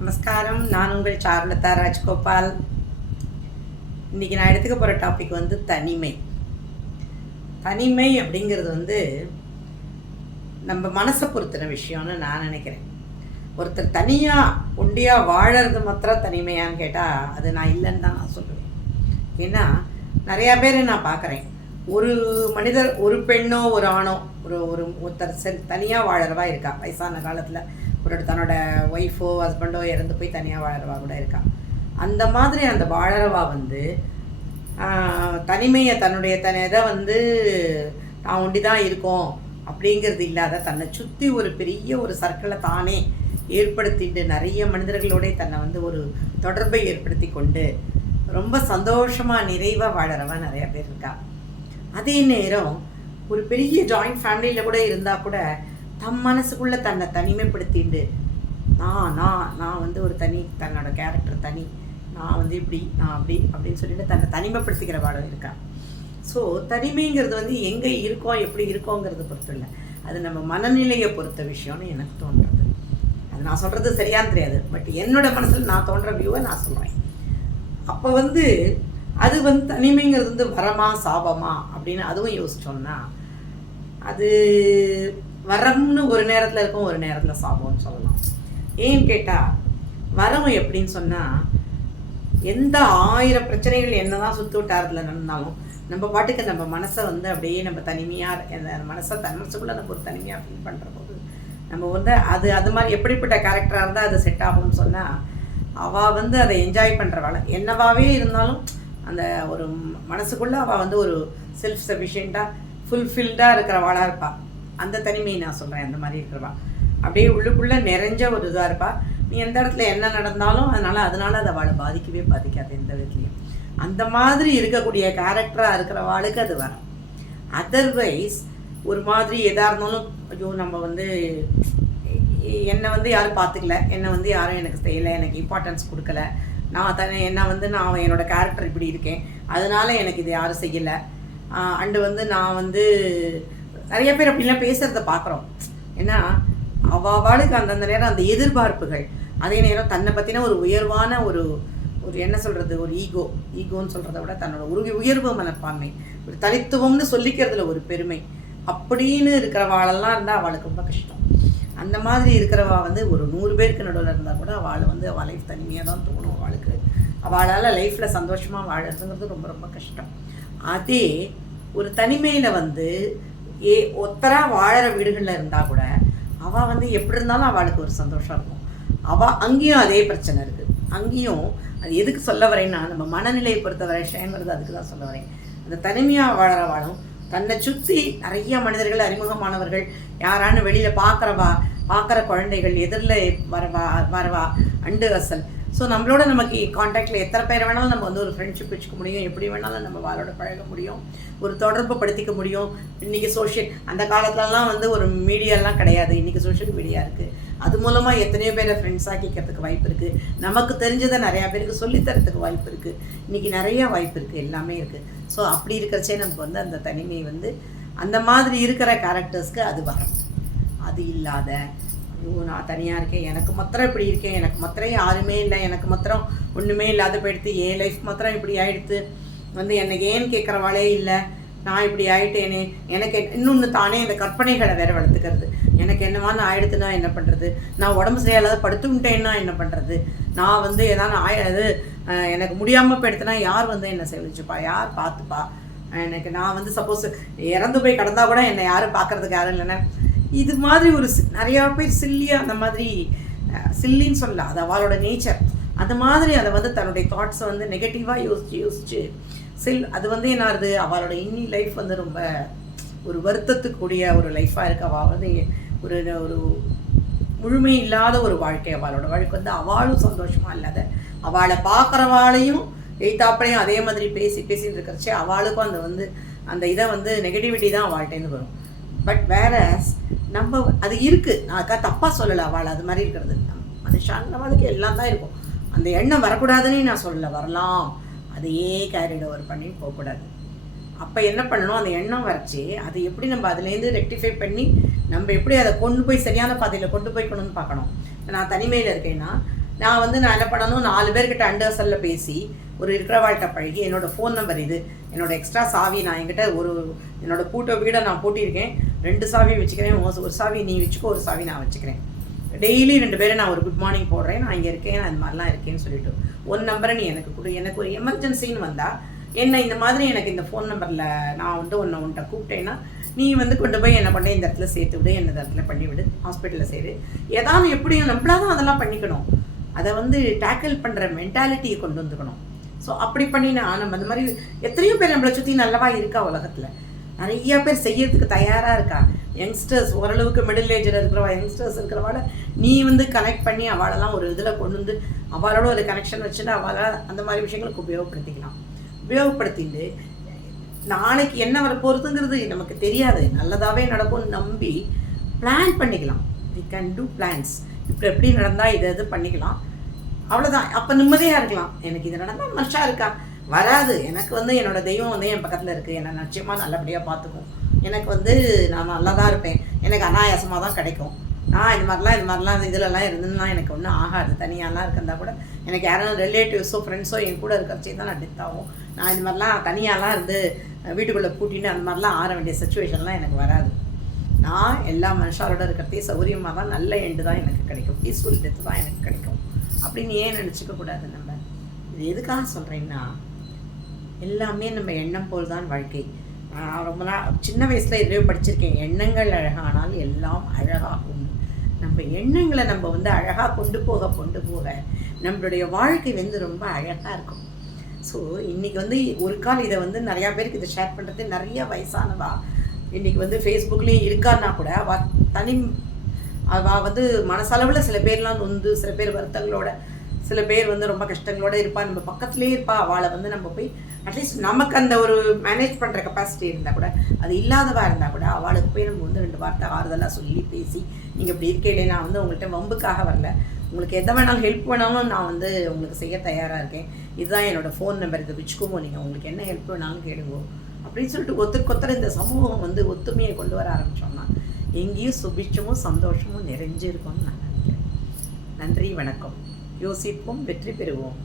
நமஸ்காரம். நான் உங்கள் சாருலதா ராஜ்கோபால். இன்றைக்கி நான் எடுத்துக்க போகிற டாபிக் வந்து தனிமை. தனிமை அப்படிங்கிறது வந்து நம்ம மனசை பொறுத்தின விஷயம்னு நான் நினைக்கிறேன். ஒருத்தர் தனியாக ஒண்டியாக வாழறது மாத்திரம் தனிமையான்னு கேட்டால் அது நான் இல்லைன்னு தான் நான் சொல்லுவேன். ஏன்னா நிறையா பேர் நான் பார்க்குறேன், ஒரு மனிதர், ஒரு பெண்ணோ ஒரு ஆணோ, ஒருத்தர் தனியாக வாழறவா இருக்கா. வயசான காலத்தில் தன்னோட ஒய்ஃபோ ஹஸ்பண்டோ இறந்து போய் தனியாக வாழறவா கூட இருக்கா. அந்த மாதிரி அந்த வாழறவா வந்து தனிமையை தன்னுடைய இதை வந்து நான் ஒண்டி தான் இருக்கோம் அப்படிங்கிறது இல்லாத தன்னை சுற்றி ஒரு பெரிய ஒரு சர்க்கிளை தானே ஏற்படுத்திட்டு நிறைய மனிதர்களோட தன்னை வந்து ஒரு தொடர்பை ஏற்படுத்தி கொண்டு ரொம்ப சந்தோஷமாக நிறைவாக வாழறவா நிறையா பேர் இருக்கா. அதே நேரம் ஒரு பெரிய ஜாயிண்ட் ஃபேமிலியில் கூட இருந்தால் கூட தம் மனசுக்குள்ளே தன்னை தனிமைப்படுத்திண்டு நான் வந்து ஒரு தன்னோட கேரக்டர் தனி, நான் வந்து இப்படி நான் அப்படின்னு சொல்லிட்டு தன்னை தனிமைப்படுத்திக்கிற பாடம் இருக்கா. ஸோ தனிமைங்கிறது வந்து எங்கே இருக்கோம் எப்படி இருக்கோங்கிறது பொறுத்து இல்லை, அது நம்ம மனநிலையை பொறுத்த விஷயம்னு எனக்கு தோன்றது. அது நான் சொல்கிறது சரியான்னு தெரியாது, பட் என்னோடய மனசில் நான் தோன்ற வியூவை நான் சொல்கிறேன். அப்போ வந்து அது வந்து தனிமைங்கிறது வந்து வரமா சாபமா அப்படின்னு அதுவும் யோசிச்சோம்னா அது வரம்னு ஒரு நேரத்தில் இருக்கும், ஒரு நேரத்தில் சாபம்னு சொல்லலாம். ஏன்னு கேட்டால் வரம் எப்படின்னு சொன்னால், எந்த 1000 பிரச்சனைகள் என்ன தான் சுற்று வட்டாரத்தில் நடந்தாலும் நம்ம பாட்டுக்கு நம்ம மனசை வந்து அப்படியே நம்ம தனிமையாக அந்த மனசுக்குள்ளே நம்ம ஒரு தனிமையாக ஃபீல் பண்ணுற போது நம்ம வந்து அது மாதிரி எப்படிப்பட்ட கேரக்டராக இருந்தால் அது செட் ஆகும்னு சொன்னால், அவள் வந்து அதை என்ஜாய் பண்ணுறவாள் என்னவாகவே இருந்தாலும் அந்த ஒரு மனசுக்குள்ளே அவள் வந்து ஒரு செல்ஃப் சஃபிஷியண்ட்டாக ஃபுல்ஃபில்டாக இருக்கிறவாளாக இருப்பாள். அந்த தனிமையை நான் சொல்கிறேன். அந்த மாதிரி இருக்கிறவா அப்படியே உள்ளுக்குள்ளே நிறைஞ்ச ஒரு இதாக இருப்பாள். நீ எந்த இடத்துல என்ன நடந்தாலும் அதனால் அது அவளை பாதிக்காது எந்த விதத்துலையும். அந்த மாதிரி இருக்கக்கூடிய கேரக்டராக இருக்கிறவாளுக்கு அது வரும். அதர்வைஸ் ஒரு மாதிரி எதாக இருந்தாலும் ஐயோ நம்ம வந்து என்னை வந்து யாரும் பார்த்துக்கல, என்னை வந்து யாரும் எனக்கு செய்யலை, எனக்கு இம்பார்ட்டன்ஸ் கொடுக்கல, நான் என்னோட கேரக்டர் இப்படி இருக்கேன், அதனால எனக்கு இது யாரும் செய்யலை அண்டு வந்து நான் வந்து நிறைய பேர் அப்படிலாம் பேசுகிறத பார்க்குறோம். ஏன்னா அவளுக்கு அந்தந்த நேரம் அந்த எதிர்பார்ப்புகள், அதே நேரம் தன்னை பற்றின ஒரு உயர்வான ஒரு என்ன சொல்கிறது, ஒரு ஈகோன்னு சொல்கிறத விட தன்னோட உயர்வு மனப்பான்மை, ஒரு தனித்துவம்னு சொல்லிக்கிறதுல ஒரு பெருமை அப்படின்னு இருக்கிறவாளெல்லாம் இருந்தால் அவளுக்கு ரொம்ப கஷ்டம். அந்த மாதிரி இருக்கிறவா வந்து ஒரு 100 பேருக்கு நடுவில் இருந்தால் கூட அவள் வந்து அவள் லைஃப் தனிமையாக தான் தோணும். அவளுக்கு அவளால் லைஃப்பில் சந்தோஷமாக வாழறதுங்கிறது ரொம்ப ரொம்ப கஷ்டம். அதே ஒரு தனிமையில் வந்து ஒத்தராக வாழற வீடுகளில் இருந்தால் கூட அவள் வந்து எப்படி இருந்தாலும் அவளுக்கு ஒரு சந்தோஷம் இருக்கும். அங்கேயும் அதே பிரச்சனை இருக்குது. அங்கேயும் அது எதுக்கு சொல்ல வரேன்னா, நம்ம மனநிலையை பொறுத்தவரை விஷயங்கிறது அதுக்கு தான் சொல்ல வரேன். அந்த தனிமையாக வாழறவாளும் தன்னை சுற்றி நிறைய மனிதர்கள், அறிமுகமானவர்கள், யாரானு வெளியில் பார்க்குற குழந்தைகள், எதிரில் வரவா அண்டு அசல். ஸோ நம்மளோட நமக்கு கான்டாக்டில் எத்தனை பேர் வேணாலும் நம்ம வந்து ஒரு ஃப்ரெண்ட்ஷிப் வச்சுக்க முடியும், எப்படி வேணாலும் நம்ம வாளோட பழக முடியும், ஒரு தொடர்பு படுத்திக்க முடியும். இன்றைக்கி அந்த காலத்துலலாம் வந்து ஒரு மீடியாலாம் கிடையாது, இன்றைக்கி சோஷியல் மீடியா இருக்குது. அது மூலமாக எத்தனையோ பேரை ஃப்ரெண்ட்ஸ் ஆக்கிக்கிறதுக்கு வாய்ப்பு இருக்குது. நமக்கு தெரிஞ்சதை நிறையா பேருக்கு சொல்லித்தரத்துக்கு வாய்ப்பு இருக்குது. இன்றைக்கி நிறையா வாய்ப்பு இருக்குது, எல்லாமே இருக்குது. ஸோ அப்படி இருக்கிறச்சே நமக்கு வந்து அந்த தனிமை வந்து அந்த மாதிரி இருக்கிற கேரக்டர்ஸ்க்கு அது வரும். அது இல்லாத ஐயோ நான் தனியாக இருக்கேன், எனக்கு மாத்திரம் இப்படி இருக்கேன், எனக்கு மாத்திரம் யாருமே இல்லை, எனக்கு மாத்திரம் ஒன்றுமே இல்லாத போயிடுத்து, என் லைஃப் மாத்திரம் இப்படி ஆகிடுத்து, வந்து எனக்கு ஏன்னு கேட்குறவாளே இல்லை, நான் இப்படி ஆகிட்டேனே, எனக்கு இன்னொன்று தானே இந்த கற்பனைகளை வேறு வளர்த்துக்கிறது, எனக்கு என்னவான்னு ஆகிடுத்துனா என்ன பண்ணுறது, நான் உடம்பு சரியால்லாத படுத்துக்கிட்டேன்னா என்ன பண்ணுறது, நான் வந்து ஏதாவது எனக்கு முடியாமல் போயிடுத்துனா யார் வந்து என்னை செவிச்சுப்பா, யார் பார்த்துப்பா, நான் வந்து சப்போஸ் இறந்து போய் கிடந்தா கூட என்னை யாரும் பார்க்குறதுக்கு யாரும் இல்லைன்னா, இது மாதிரி ஒரு நிறையா பேர் சில்லியாக அந்த மாதிரி சில்லின்னு சொல்லலாம், அது அவளோட நேச்சர். அந்த மாதிரி அதை வந்து தன்னுடைய தாட்ஸை வந்து நெகட்டிவாக யோசிச்சு அது வந்து என்ன ஆகுது, அவளோட இன்னி லைஃப் வந்து ரொம்ப ஒரு வருத்தத்துக்குரிய ஒரு லைஃபாக இருக்குது. அவள் வந்து ஒரு முழுமை இல்லாத ஒரு வாழ்க்கை, அவளோட வாழ்க்கை வந்து அவளும் சந்தோஷமாக இல்லாத, அவளை பார்க்குறவாளையும் எய்த்தாப்பளையும் அதே மாதிரி பேசிட்டு இருக்கிறச்சே அவளுக்கும் அந்த இதை வந்து நெகட்டிவிட்டி தான் அவள்கிட்டேருந்து வரும். பட் வேற நம்ம அது இருக்குது, நான் அதுக்காக தப்பாக சொல்லலை, அவள் அது மாதிரி இருக்கிறது மனுஷானவளுக்கு எல்லாம் தான் இருக்கும். அந்த எண்ணம் வரக்கூடாதுன்னு நான் சொல்லலை, வரலாம், அதையே கேரிட் ஓவர் பண்ணி போகக்கூடாது. அப்போ என்ன பண்ணணும், அந்த எண்ணம் வரைச்சி அதை எப்படி நம்ம அதுலேருந்து ரெக்டிஃபை பண்ணி நம்ம எப்படி அதை கொண்டு போய் சரியான பாதையில் கொண்டு போய்க்கணும்னு பார்க்கணும். நான் தனிமையில் இருக்கேன்னா நான் என்ன பண்ணணும், 4 பேர்கிட்ட அண்டர்ஸ்டாண்டில் பேசி ஒரு இருக்கிறவாழ்கிட்ட பழகி என்னோடய ஃபோன் நம்பர் இது, என்னோடய எக்ஸ்ட்ரா சாவி நான் என்கிட்ட என்னோடய பூட்டை வீடை நான் பூட்டியிருக்கேன், 2 சாவி வச்சுக்கிறேன், ஒரு சாவி நீ வச்சுக்கோ, ஒரு சாவி நான் வச்சுக்கிறேன். டெய்லி 2 பேரை நான் ஒரு குட் மார்னிங் போடுறேன், நான் இங்கே இருக்கேன், நான் இந்த மாதிரிலாம் இருக்கேன்னு சொல்லிட்டு ஒரு நம்பரை நீ எனக்கு கொடு. எனக்கு ஒரு எமர்ஜென்சின்னு வந்தால் என்ன இந்த மாதிரி எனக்கு இந்த ஃபோன் நம்பரில் நான் உன்கிட்ட கூப்பிட்டேன்னா நீ கொண்டு போய் என்ன பண்ண இந்த இடத்துல சேர்த்து விடு, என்ன இடத்துல பண்ணிவிடு, ஹாஸ்பிட்டலில் சேரு, ஏதாவது எப்படியும் நம்மளாக தான் அதெல்லாம் பண்ணிக்கணும். அதை டேக்கிள் பண்ணுற மென்டாலிட்டியை கொண்டு வந்துக்கணும். ஸோ அப்படி பண்ணினா நம்ம அந்த மாதிரி எத்தனையோ பேர் நம்மளை சுற்றி நல்லவா இருக்கா உலகத்தில், நிறையா பேர் செய்யறதுக்கு தயாராக இருக்கா. யங்ஸ்டர்ஸ், ஓரளவுக்கு மிடில் ஏஜில் இருக்கிறவா, யங்ஸ்டர்ஸ் இருக்கிறவாட நீ கனெக்ட் பண்ணி அவளெல்லாம் ஒரு இதில் கொண்டு வந்து அவளோட ஒரு கனெக்ஷன் வச்சுட்டு அவளை அந்த மாதிரி விஷயங்களுக்கு உபயோகப்படுத்திட்டு நாளைக்கு என்ன வர போகிறதுங்கிறது நமக்கு தெரியாது, நல்லதாகவே நடக்கும்னு நம்பி பிளான் பண்ணிக்கலாம். We can do plans. இப்போ எப்படி நடந்தால் இது பண்ணிக்கலாம், அவ்வளோதான். அப்போ நிம்மதியாக இருக்கலாம். எனக்கு இது நடந்தால் மனுஷா இருக்கா வராது, எனக்கு என்னோடய தெய்வம் என் பக்கத்தில் இருக்குது, என்னை நிச்சயமாக நல்லபடியாக பார்த்துக்கும், எனக்கு நான் நல்லா தான் இருப்பேன், எனக்கு அனாயாசமாக தான் கிடைக்கும். நான் இந்த மாதிரிலாம் இதிலலாம் இருந்துன்னா எனக்கு ஒன்றும் ஆகாது. தனியாலாம் இருக்கிறதா கூட எனக்கு யாரும் ரிலேட்டிவ்ஸோ ஃப்ரெண்ட்ஸோ என் கூட இருக்கிறச்சே தான் நான் டெத் ஆகும். நான் இந்த மாதிரிலாம் தனியாலாம் வீட்டுக்குள்ளே கூட்டின்னு அந்த மாதிரிலாம் ஆற வேண்டிய சுச்சுவேஷன்லாம் எனக்கு வராது. நான் எல்லா மனுஷாரோட இருக்கிறதே சௌகரியமாக தான், நல்ல எண்டு தான் எனக்கு கிடைக்கும், பீஸ்ஃபுல் டெத்து தான் எனக்கு கிடைக்கும் அப்படின்னு ஏன் நினச்சிக்க கூடாது. நம்ம இது எதுக்காக சொல்கிறேன்னா, எல்லாமே நம்ம எண்ணம் போல் தான் வாழ்க்கை. நான் ரொம்ப சின்ன வயசில் இதுவே படிச்சிருக்கேன், எண்ணங்கள் அழகானால் எல்லாம் அழகாகும். நம்ம எண்ணங்களை நம்ம அழகாக கொண்டு போக நம்மளுடைய வாழ்க்கை ரொம்ப அழகாக இருக்கும். ஸோ இன்றைக்கி ஒரு கால் இதை நிறையா பேருக்கு இதை ஷேர் பண்ணுறது, நிறைய வயசானவா இன்றைக்கி ஃபேஸ்புக்லேயும் இருக்கான்னா கூட அவள் மனசளவில் சில பேர்லாம் சில பேர் வருத்தங்களோட, சில பேர் ரொம்ப கஷ்டங்களோட இருப்பா, நம்ம பக்கத்துலேயே இருப்பா. அவளை நம்ம போய் அட்லீஸ்ட் நமக்கு அந்த ஒரு மேனேஜ் பண்ணுற கெப்பாசிட்டி இருந்தால் கூட, அது இல்லாதவா இருந்தால் கூட அவளுக்கு போய் நம்ம 2 வார்த்தை ஆறுதலாக சொல்லி பேசி, நீங்கள் இப்படி இருக்கையிலே நான் உங்கள்கிட்ட வம்புக்காக வரல, உங்களுக்கு எதை வேணாலும் ஹெல்ப் வேணாலும் நான் உங்களுக்கு செய்ய தயாராக இருக்கேன், இதுதான் என்னோடய ஃபோன் நம்பர், இதை வச்சுக்கோங்க, நீங்கள் உங்களுக்கு என்ன ஹெல்ப் வேணாலும் கேளுங்க அப்படின்னு சொல்லிட்டு ஒருத்தர் இந்த சமூகம் ஒத்துமையை கொண்டு வர ஆரம்பித்தோம்னா எங்கேயும் சுபிட்சமும் சந்தோஷமும் நிறைஞ்சிருக்கும்னு நான் நினைக்கிறேன். நன்றி, வணக்கம். யோசிப்போம், வெற்றி பெறுவோம்.